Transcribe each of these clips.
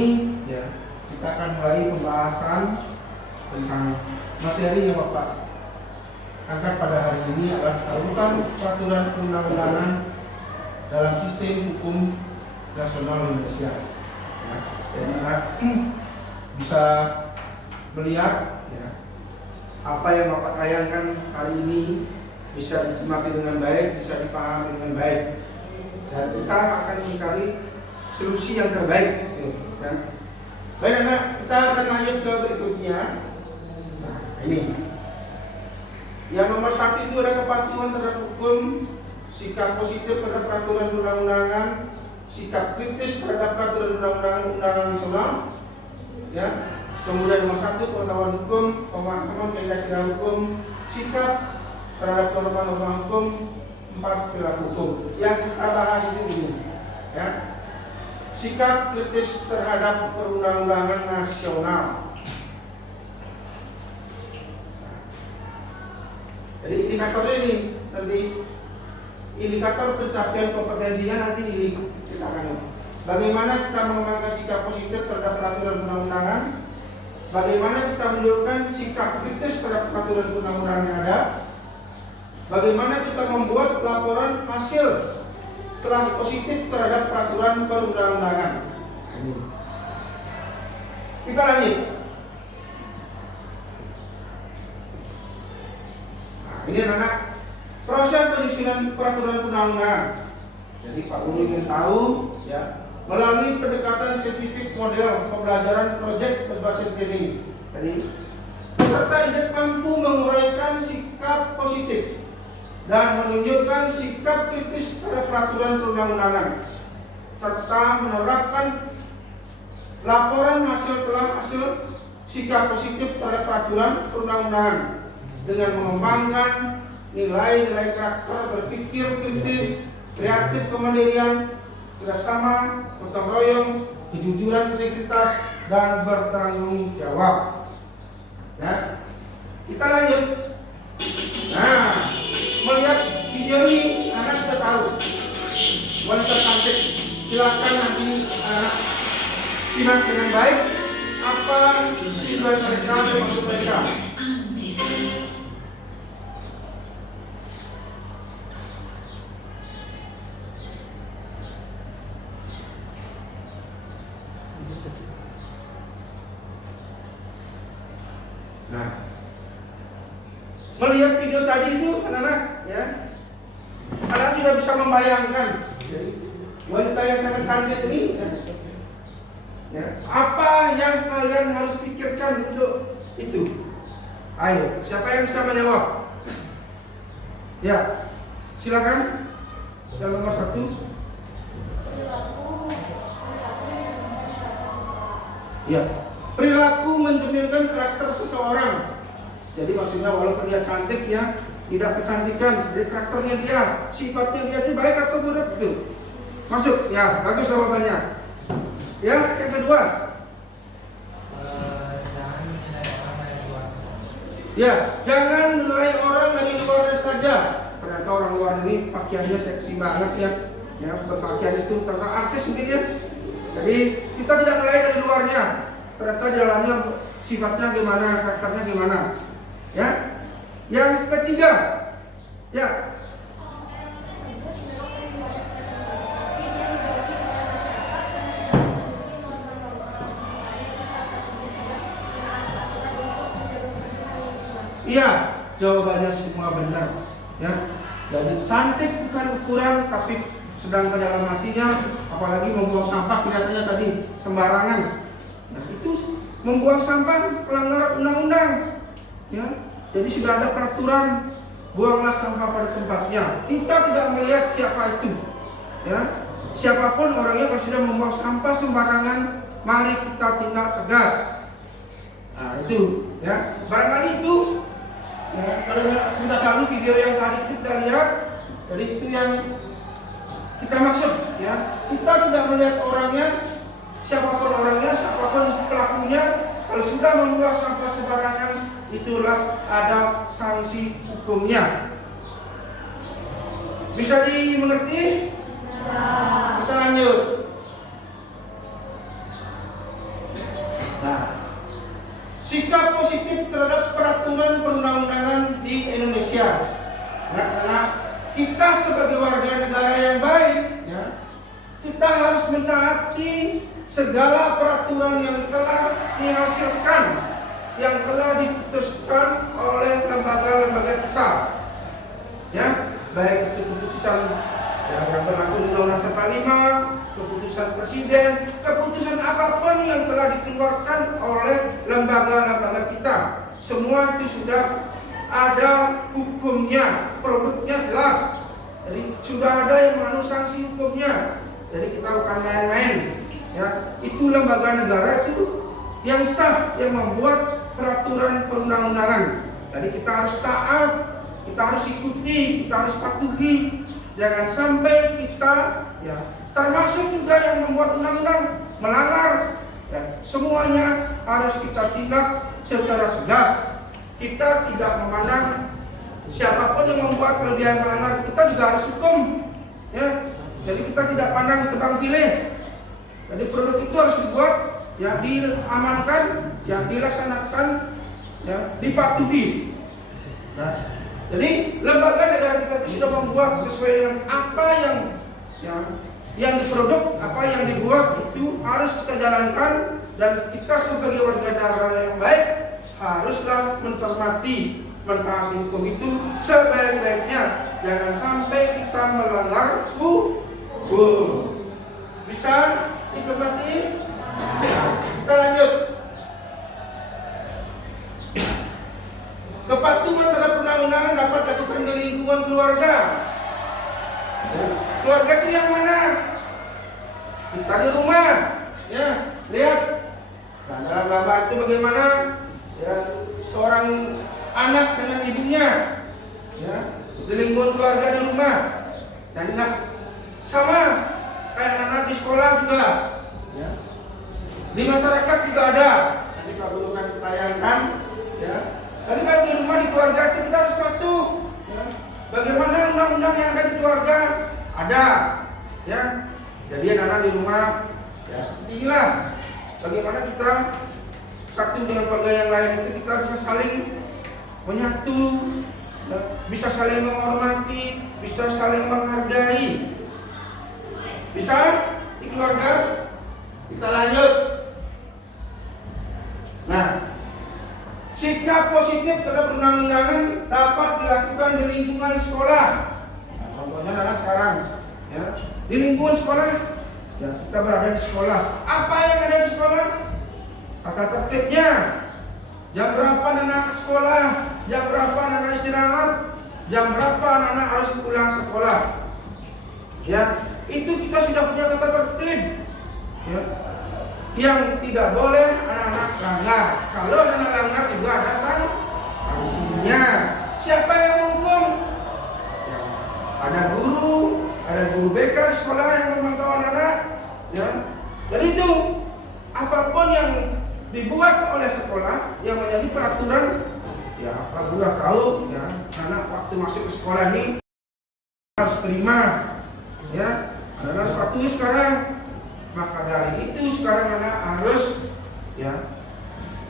Ya, kita akan mulai pembahasan tentang materi yang Bapak angkat pada hari ini adalah taruhan peraturan perundang-undangan dalam sistem hukum nasional Indonesia. Ya, jadi bisa melihat ya, apa yang Bapak tayangkan hari ini bisa dicermati dengan baik, bisa dipahami dengan baik, dan kita akan mencari solusi yang terbaik. Ya. Baik anak, kita akan lanjut ke berikutnya. Nah, ini yang nomor 1 itu ada kepatuhan terhadap hukum, sikap positif terhadap peraturan perundang-undangan, sikap kritis terhadap peraturan perundang-undangan nasional. Ya. Kemudian nomor 1 pengetahuan hukum, pemahaman kaidah hukum, sikap terhadap norma-norma hukum, 4 perilaku hukum. Yang kita bahas ini, ya. Sikap kritis terhadap perundang-undangan nasional. Jadi indikatornya ini nanti indikator pencapaian kompetensinya nanti ini kita akan bagaimana kita mengembangkan sikap positif terhadap peraturan perundang-undangan, bagaimana kita menunjukkan sikap kritis terhadap peraturan perundang-undangan yang ada, bagaimana kita membuat laporan hasil telah positif terhadap peraturan perundang-undangan. Kita lanjut. Nah, ini anak proses penyusunan peraturan perundang-undangan. Jadi Pak Guru ingin tahu ya, melalui pendekatan saintifik model pembelajaran proyek berbasis training. Jadi peserta didik mampu menguraikan sikap positif dan menunjukkan sikap kritis terhadap peraturan perundang-undangan serta menerapkan laporan hasil sikap positif terhadap peraturan perundang-undangan dengan mengembangkan nilai-nilai karakter berpikir kritis, kreatif, kemandirian, kerjasama, gotong royong, kejujuran, integritas, dan bertanggung jawab. Ya, kita lanjut. Nah, melihat video ini anak sudah tahu wanita cantik. Silakan nanti anak simak dengan baik apa tujuan mereka dan maksud mereka. Nah, melihat video tadi itu anak-anak ya, anak sudah bisa membayangkan wanita yang sangat cantik ini ya, apa yang kalian harus pikirkan untuk itu? Ayo, siapa yang bisa menjawab? Ya, silakan. Yang nomor 1. Ya, perilaku mencerminkan karakter seseorang. Jadi maksudnya walaupun dia cantik ya, tidak kecantikan, jadi karakternya dia, sifatnya dia itu baik atau buruk itu. Masuk, ya, bagus jawabannya. Ya, yang kedua. Ya, jangan menilai orang dari luar saja. Ternyata orang luar ini pakaiannya seksi banget ya. Ya, berpakaian itu tentang artis mungkin ya. Jadi kita tidak menilai dari luarnya. Ternyata di dalamnya sifatnya gimana, karakternya gimana. Ya. Yang ketiga. Ya. Iya, jawabannya semua benar. Ya. Jadi cantik bukan ukuran, tapi sedang ke dalam hatinya, apalagi membuang sampah kelihatannya tadi sembarangan. Nah, itu membuang sampah pelanggaran undang-undang. Ya. Jadi sudah ada peraturan, buanglah sampah pada tempatnya. Kita tidak melihat siapa itu. Ya. Siapapun orangnya kalau sudah membuang sampah sembarangan, mari kita tindak tegas. Nah, itu ya. Barangkali itu ya, kalau sudah selalu video yang tadi itu kita lihat, jadi itu yang kita maksud ya. Kita tidak melihat orangnya, siapapun orangnya, siapapun pelakunya. Kalau sudah membuang sampah sembarangan, itulah ada sanksi hukumnya. Bisa dimengerti? Kita lanjut. Nah, sikap positif terhadap peraturan perundang-undangan di Indonesia. Nah, karena kita sebagai warga negara yang baik, ya, kita harus mentaati segala peraturan yang telah dihasilkan, yang telah diputuskan oleh lembaga-lembaga kita, ya, baik itu keputusan yang berlaku di Undang-Undang 45, keputusan presiden, keputusan apapun yang telah dikeluarkan oleh lembaga-lembaga kita, semua itu sudah ada hukumnya, produknya jelas. Jadi sudah ada yang mengandung sanksi hukumnya. Jadi kita bukan main-main, ya. Itu lembaga negara itu yang sah, yang membuat peraturan perundang-undangan. Jadi kita harus taat, kita harus ikuti, kita harus patuhi. Jangan sampai kita, ya, termasuk juga yang membuat undang-undang melanggar, ya, semuanya harus kita tindak secara tegas. Kita tidak memandang siapapun yang membuat, kalau dia melanggar, kita juga harus hukum, ya. Jadi kita tidak pandang tebang pilih. Jadi produk itu harus dibuat, ya, diamankan, ya, dilaksanakan, ya, dipatuhi. Nah, jadi lembaga negara kita itu sudah membuat sesuai dengan apa yang diproduk, apa yang dibuat itu harus kita jalankan, dan kita sebagai warga negara yang baik haruslah mencermati, mentaati hukum itu sebaik-baiknya. Jangan sampai kita melanggar hukum. Bisa dicermati? Kita lanjut. Kepatuhan terhadap perundang-undangan dapat dilakukan di lingkungan keluarga. Keluarga itu yang mana? Kita di rumah, ya. Lihat, nah, dalam gambar itu bagaimana, ya, seorang anak dengan ibunya, ya, di lingkungan keluarga di rumah. Dan sama kayak anak di sekolah juga, ya. Di masyarakat juga ada. Tadi Pak Guru kan tayangkan, ya. Tapi kan di rumah, di keluarga itu kita harus patuh, ya. Bagaimana undang-undang yang ada di keluarga ada, ya. Jadi anak-anak di rumah, ya, seperti inilah. Bagaimana kita satu dengan keluarga yang lain itu kita bisa saling menyatu, ya, bisa saling menghormati, bisa saling menghargai. Bisa di keluarga. Kita lanjut. Nah, sikap positif terhadap perundang-undangan dapat dilakukan di lingkungan sekolah. Nah, contohnya adalah sekarang, ya, di lingkungan sekolah, ya, kita berada di sekolah. Apa yang ada di sekolah? Tata tertibnya. Jam berapa anak ke sekolah? Jam berapa anak istirahat? Jam berapa anak harus pulang sekolah? Ya, itu kita sudah punya tata tertib, ya. Yang tidak boleh anak-anak langgar. Kalau anak langgar juga ada sanksinya. Siapa yang menghukum? Ya, ada guru BK di sekolah yang memantau anak-anak, ya. Jadi itu apapun yang dibuat oleh sekolah yang menjadi peraturan, ya, Pak Guru tahu, ya, anak waktu masuk ke sekolah ini harus terima, ya, anak harus patuhi sekarang. Maka dari itu sekarang anak harus, ya,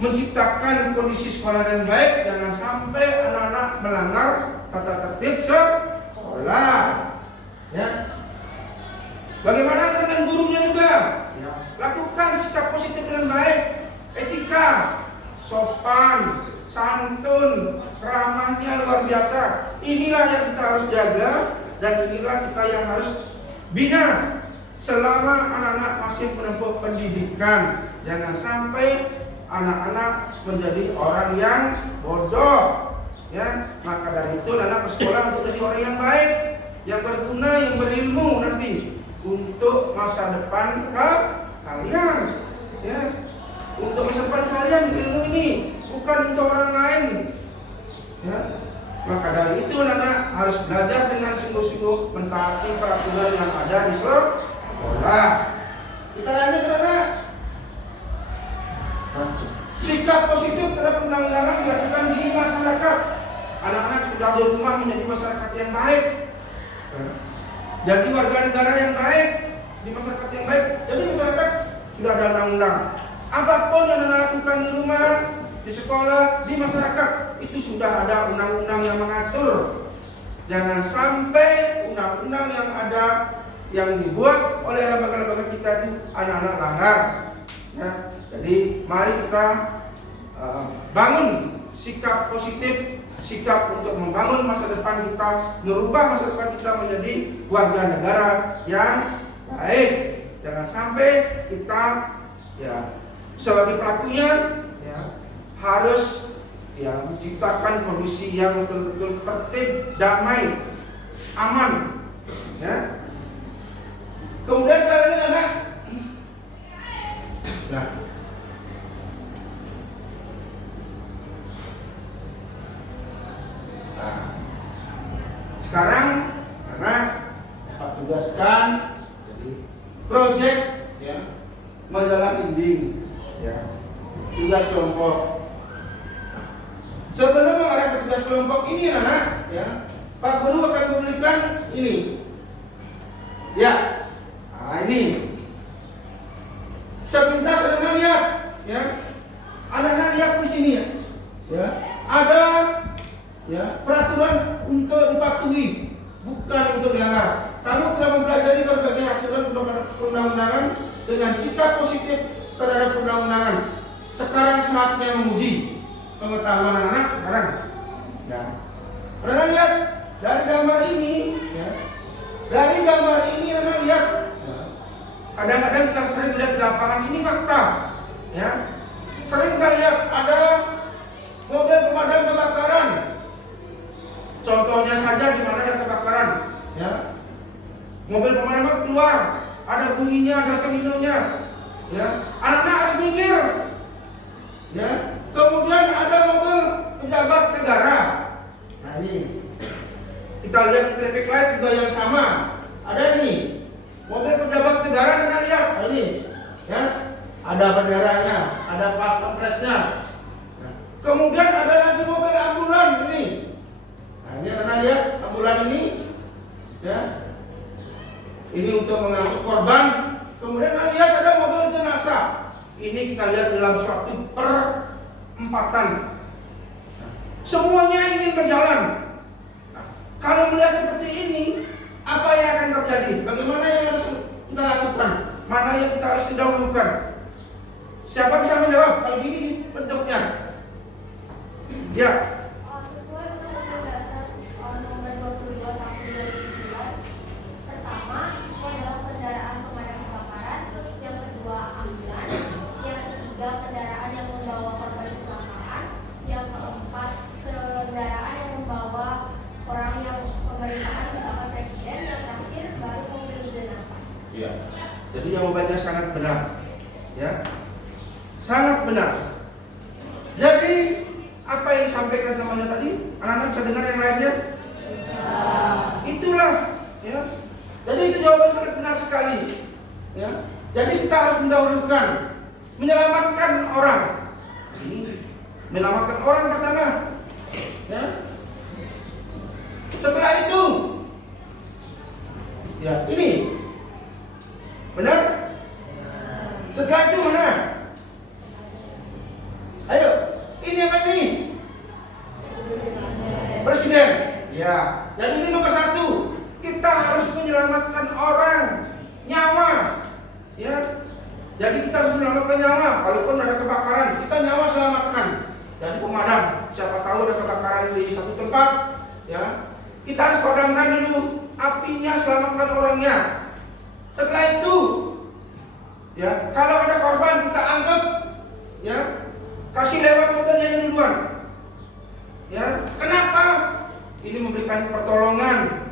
menciptakan kondisi sekolah yang baik. Jangan sampai anak-anak melanggar tata tertib sekolah, ya. Bagaimana dengan gurunya juga, ya, lakukan sikap positif dengan baik, etika, sopan, santun, ramahnya luar biasa. Inilah yang kita harus jaga, dan inilah kita yang harus bina selama anak-anak masih menempuh pendidikan. Jangan sampai anak-anak menjadi orang yang bodoh, ya. Maka dari itu anak-anak bersekolah untuk menjadi orang yang baik, yang berguna, yang berilmu nanti untuk masa depan kalian, ya. Untuk masa depan kalian, ilmu ini bukan untuk orang lain, ya. Maka dari itu anak-anak harus belajar dengan sungguh-sungguh mentaati peraturan yang ada di sekolah. Kita lanjut, anak. Sikap positif terhadap undang-undangan dilakukan di masyarakat. Anak-anak sudah di rumah menjadi masyarakat yang baik, jadi warga negara yang baik, di masyarakat yang baik. Jadi masyarakat sudah ada undang-undang, Apapun yang Anda lakukan di rumah, di sekolah, di masyarakat, itu sudah ada undang-undang yang mengatur. Jangan sampai undang-undang yang ada, yang dibuat oleh lembaga-lembaga kita itu anak-anak langgar. Ya, jadi mari kita bangun sikap positif, sikap untuk membangun masa depan kita, merubah masa depan kita menjadi warga negara yang baik. Jangan sampai kita ya sebagai pelakunya ya harus ya menciptakan kondisi yang betul-betul tertib, damai, aman. Ya. Kemudian kalian anak, nah, sekarang anak dapat tugaskan jadi project ya majalah dinding ya tugas kelompok. Sebelum mengarah ke tugas kelompok ini anak ya Pak Guru akan memberikan ini ya ini sepintas anak-anak lihat ya anak-anak lihat di sini ya ada ya peraturan untuk dipatuhi bukan untuk dilanggar. Kamu telah mempelajari berbagai aturan perundang-undangan dengan sikap positif terhadap perundang-undangan. Sekarang saatnya menguji pengetahuan anak-anak sekarang. Nah, anak lihat dari gambar ini, ya. Dari gambar ini anak lihat. Kadang-kadang kita sering melihat di lapangan ini fakta, ya. Sering kita lihat ada mobil pemadam kebakaran. Contohnya saja di mana ada kebakaran, ya. Mobil pemadam keluar, ada bunyinya, ada sinyalnya, ya. Anak-anak harus minggir, ya. Kemudian ada mobil pejabat negara. Nah ini kita lihat di traffic light juga yang sama. Ada ini mobil pejabat negara, kita lihat nah, ini, ya. Ada benderanya, ada pas pampresnya. Nah, kemudian ada lagi mobil ambulan ini. Nah ini kita lihat ambulan ini, ya. Ini untuk mengangkut korban. Kemudian kita lihat ada mobil jenazah. Ini kita lihat dalam suatu perempatan. Nah, semuanya ingin berjalan. Nah, kalau melihat seperti ini, apa yang akan terjadi? Bagaimana yang harus kita lakukan? Mana yang kita harus dahulukan? Siapa bisa menjawab? Kalau gini bentuknya. Ya. Sesuai Undang-Undang Dasar Nomor 22 Tahun 2009, pertama itu adalah kendaraan pemadam kebakaran, yang kedua ambulans, yang ketiga kendaraan yang membawa korban kecelakaan, yang keempat kendaraan yang membawa orang yang pemerintahan misalkan presiden, yang terakhir baru mobil jenazah. Ya. Jadi jawabannya sangat benar. Ya. Sangat benar. Jadi apa yang disampaikan namanya tadi? Anak-anak bisa dengar yang lainnya? Itulah, ya. Jadi itu jawaban sangat benar sekali. Ya. Jadi kita harus mendahulukan menyelamatkan orang. Ini menyelamatkan orang pertama. Ya. Setelah itu, ya ini benar. Setelah itu mana? Ayo, ini apa ini? Presiden. Ya. Jadi ini nomor satu. Kita harus menyelamatkan orang, nyawa. Ya. Jadi kita harus menyelamatkan nyawa. Walaupun ada kebakaran, kita nyawa selamatkan. Jadi pemadam. Siapa tahu ada kebakaran di satu tempat, ya. Kita harus padamkan dulu apinya, selamatkan orangnya. Setelah itu, ya, kalau ada korban kita angkat, ya. Kasih lewat mobilnya yang duluan. Ya, kenapa? Ini memberikan pertolongan,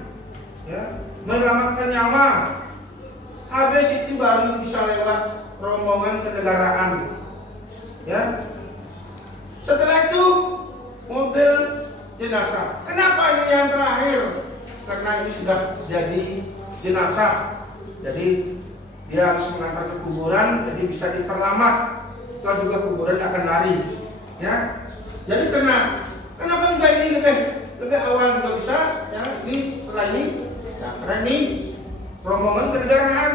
ya, menyelamatkan nyawa. Habis itu baru bisa lewat rombongan kenegaraan. Ya. Setelah itu mobil jenazah. Kenapa ini yang terakhir? Karena ini sudah jadi jenazah. Jadi dia harus mengantar ke kuburan, jadi bisa diperlama. Kalau juga kuburan akan lari, ya. Jadi kenapa juga ini lebih awal bisa, ya. Ini setelah ini, ya, karena ini rombongan kenegaraan,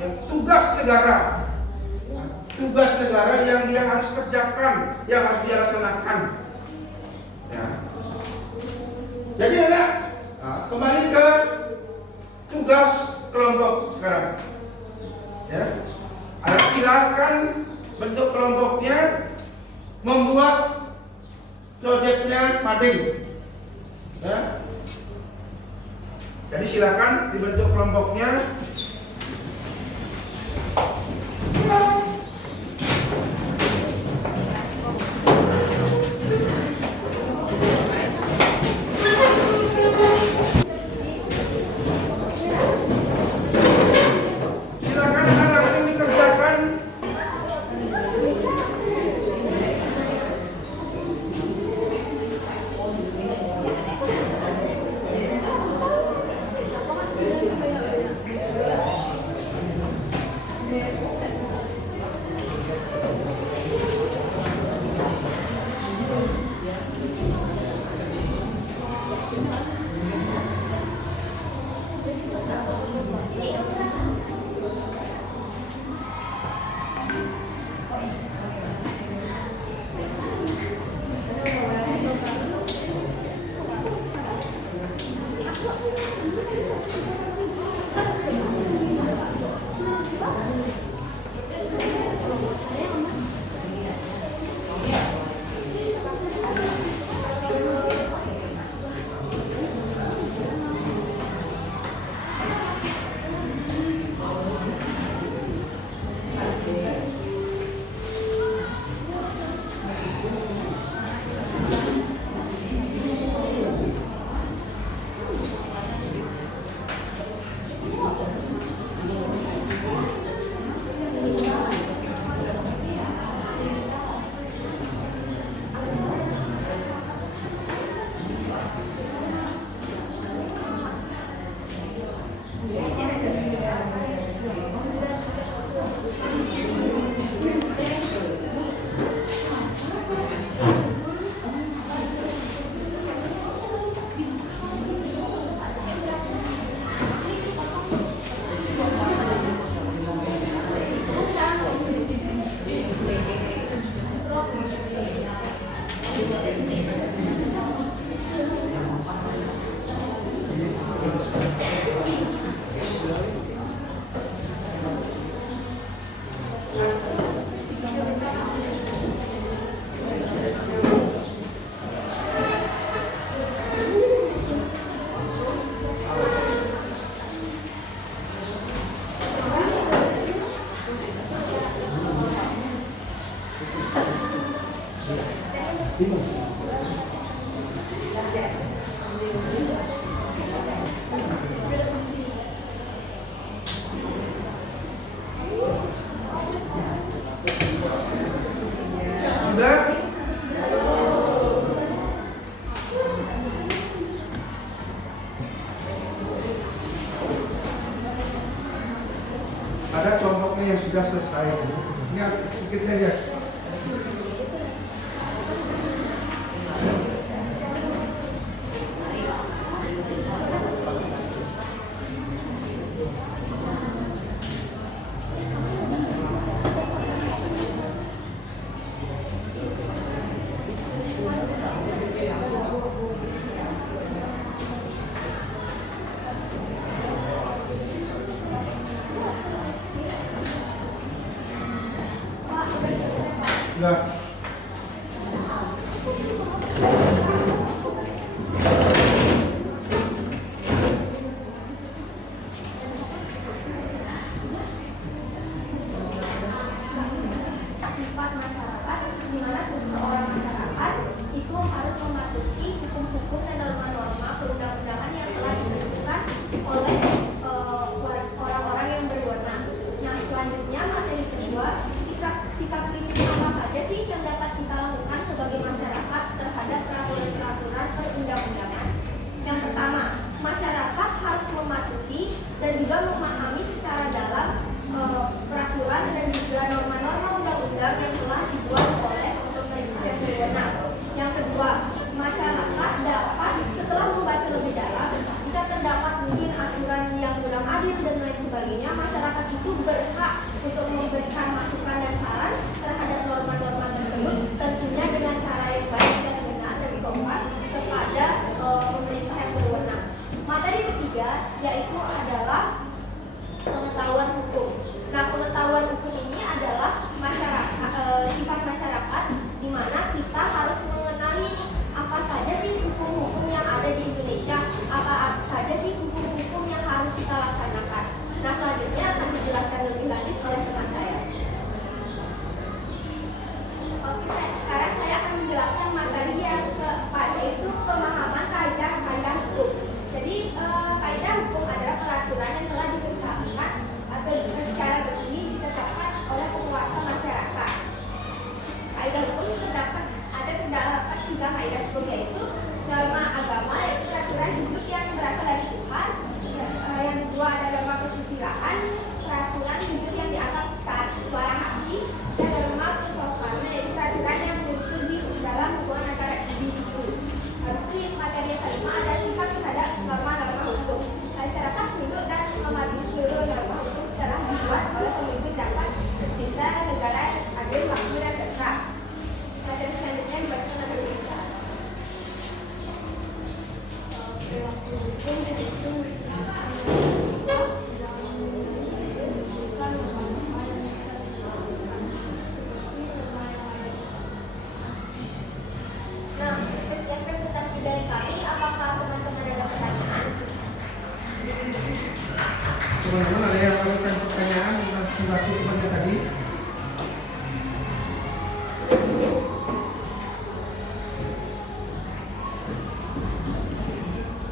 ya, tugas negara. Ya. tugas negara yang dia harus kerjakan, yang harus dia laksanakan. Ya. Jadi ada kembali ke tugas kelompok sekarang. Ya. Ada silakan bentuk kelompoknya, membuat proyeknya mading. Ya. Jadi silakan dibentuk kelompoknya. Silakan langsung dikerjakan. Sudah? Ada kelompoknya yang sudah selesai. Ingat, sedikit saja. Sudah. Sifat masyarakat, di mana seorang masyarakat itu harus mematuhi hukum-hukum dan norma-norma perundang-undangan yang telah ditentukan oleh orang-orang yang berwenang. Nah, selanjutnya materi kedua, sikap kritis apa saja sih yang dapat kita lakukan sebagai masyarakat terhadap peraturan-peraturan perundang-undangan? Yang pertama, masyarakat harus mematuhi dan juga memahami secara dalam peraturan dan juga norma-norma undang-undang yang telah dibuat oleh pemerintah yang berwenang. Yang kedua, masyarakat dapat setelah membaca lebih dalam, jika terdapat mungkin aturan yang kurang adil dan lain sebagainya, masyarakat itu berhak untuk memberikan masukan dan saran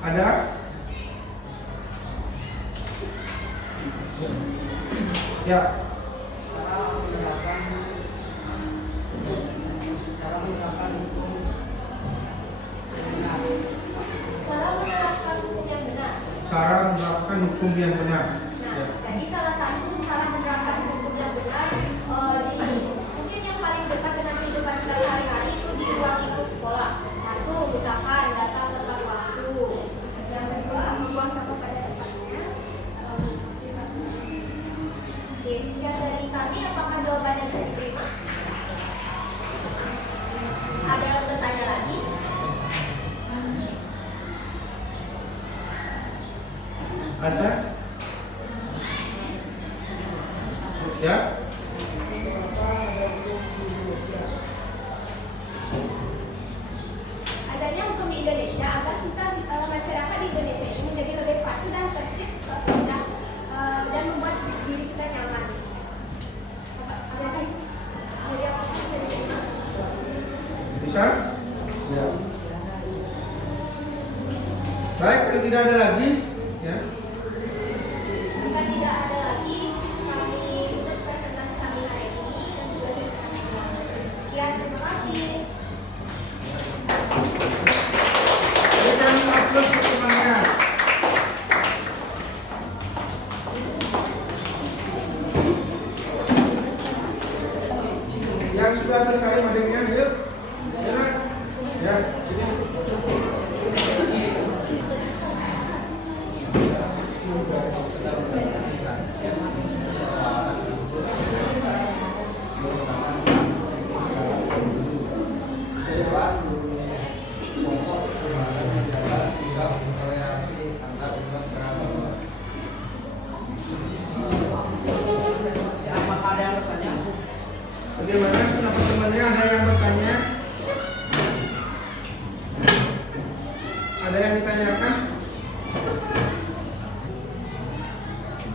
Ada? Ya. Cara menerapkan hukum yang benar. Cara menerapkan hukum yang benar. Cara menerapkan hukum yang benar. Nah, jadi salah satu cara menerapkan hukum yang benar mungkin yang paling dekat dengan kehidupan kita sehari-hari itu di ruang lingkup sekolah. Satu, misalkan datang tepat waktu. Yang kedua, membuang sampah pada tempatnya. Oke, sekian dari kami. Apakah jawabannya bisa diterima? Ada yang bertanya lagi? Ada? Ya? Adanya hukum di Indonesia agar kita masyarakat di Indonesia ini menjadi lebih patuh dan tertib dan membuat diri kita nyaman. Jadi apa sih bisa diterima? Bisa? Ya. Baik, kalau tidak ada lagi, ya. Jika tidak ada lagi, kami tutup presentasi kami hari ini dan juga sesi kami. Sekian, terima kasih. Berikan aplaus untuk temannya. Yang sudah selesai madengnya, yuk. Ya, sini. Apakah ada yang bertanya? Bagaimana teman-temannya, ada yang bertanya? Ada yang ditanyakan?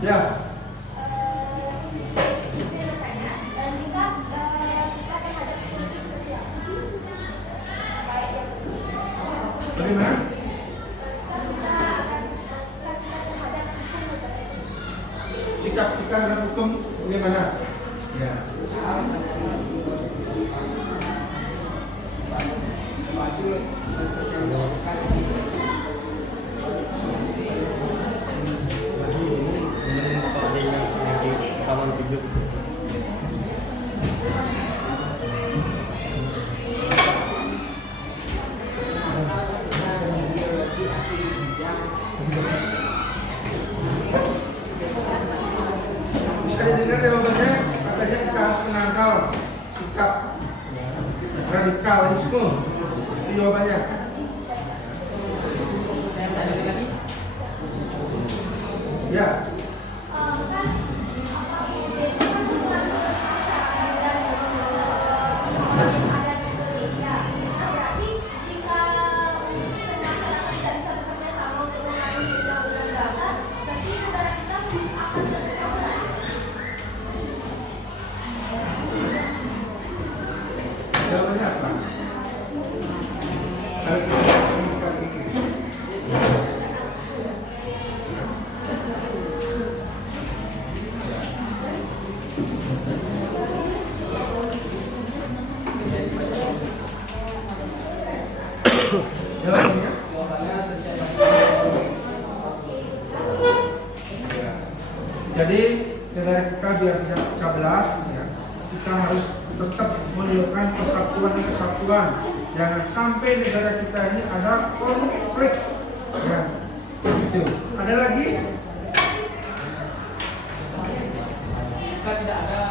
Ya. Saya bertanya, sikap kita terhadap politik seperti apa? Baik yang Bagaimana? Sikap kita terhadap hukum bagaimana? Ya. Bisa didengar jawabannya, katanya kita harus menangkal sikap radikalisme. Itu jawabannya. Ada yang tanya lagi? Ya. Jawabannya apa? Kalau kita menemukan itu. Jawabannya? Jawabannya terjadi. Ya. Jadi negara kita biar tidak pecah belah, ya, kita harus tetap menunjukkan persatuan dan kesatuan. Jangan sampai negara kita ini ada konflik. Ya, itu. Ada lagi? Jika tidak ada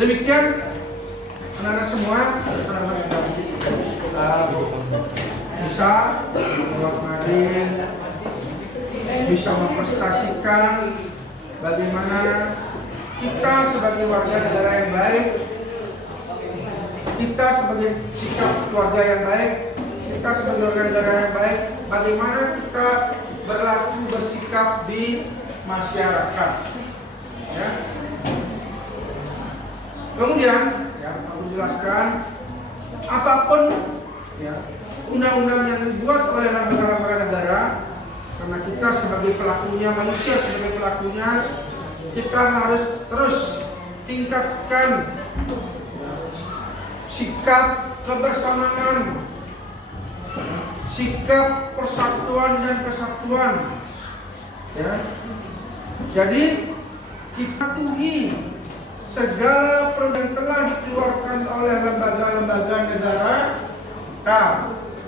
Demikian anak-anak semua, anak-anak sudah bisa membuat mading, bisa memprestasikan bagaimana kita sebagai warga negara yang baik, kita sebagai sikap keluarga yang baik, kita sebagai warga negara yang baik, bagaimana kita berlaku bersikap di masyarakat. Ya. Kemudian, ya, aku jelaskan apapun ya undang-undang yang dibuat oleh lembaga-lembaga negara, karena kita sebagai pelakunya, manusia sebagai pelakunya, kita harus terus tingkatkan sikap kebersamaan, sikap persatuan dan kesatuan. Ya. Jadi kita patuhi segala peraturan yang telah dikeluarkan oleh lembaga-lembaga negara.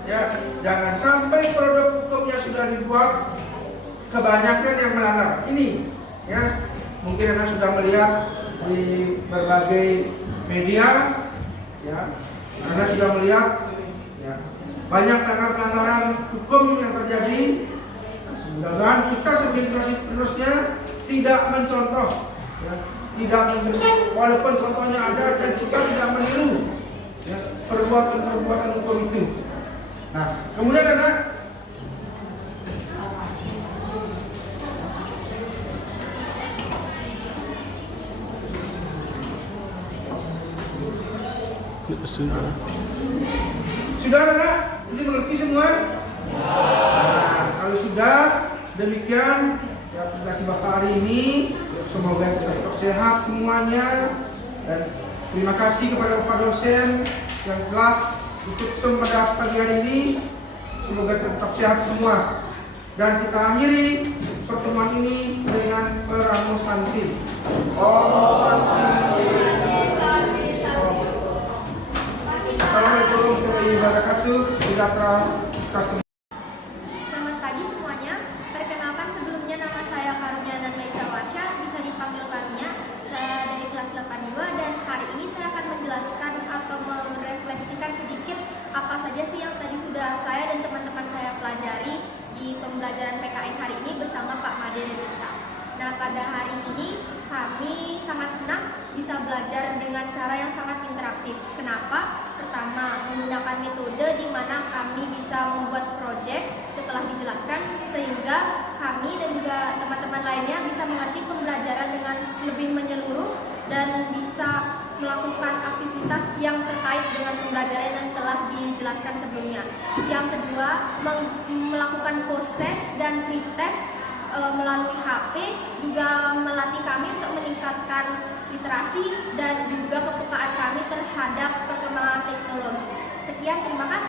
Ya, jangan sampai produk hukumnya sudah dibuat kebanyakan yang melanggar. Ini, ya, mungkin Anda sudah melihat di berbagai media, ya, Anda sudah melihat, ya, banyak pelanggaran hukum yang terjadi. Mudah-mudahan kita sebagai generasi penerusnya tidak mencontoh, ya, tidak walaupun contohnya ada dan kita tidak meniru, ya, perbuatan-perbuatan hukum itu. Nah, kemudian ada sudah ada? Ini mengerti semua? Nah, kalau sudah demikian ya tugas Bapak hari ini, semoga kita tetap sehat semuanya, dan terima kasih kepada Bapak dosen yang telah ikut pada pagi hari ini. Semoga tetap sehat semua, dan kita akhiri pertemuan ini dengan Pramu Santi. Om Santi. Assalamualaikum warahmatullahi wabarakatuh. Sejahtera kita semua. Selamat pagi semuanya. Perkenalkan, sebelumnya nama saya Karunia Nanlaisa Warsha, bisa dipanggil Karunia. Saya dari kelas 82 dan hari ini saya akan menjelaskan atau merefleksikan sedikit apa saja sih yang tadi sudah saya dan teman-teman saya pelajari di pembelajaran PKN hari ini bersama Pak Made Renita. Nah, pada hari ini kami sangat senang bisa belajar dengan cara yang sangat interaktif. Kenapa? Pertama, menggunakan metode di mana kami bisa membuat proyek setelah dijelaskan, sehingga kami dan juga teman-teman lainnya bisa mengerti pembelajaran dengan lebih menyeluruh dan bisa melakukan aktivitas yang terkait dengan pembelajaran yang telah dijelaskan sebelumnya. Yang kedua, melakukan post-test dan pre-test melalui HP juga melatih kami untuk meningkatkan literasi dan juga kepekaan kami terhadap perkembangan teknologi. Sekian, terima kasih.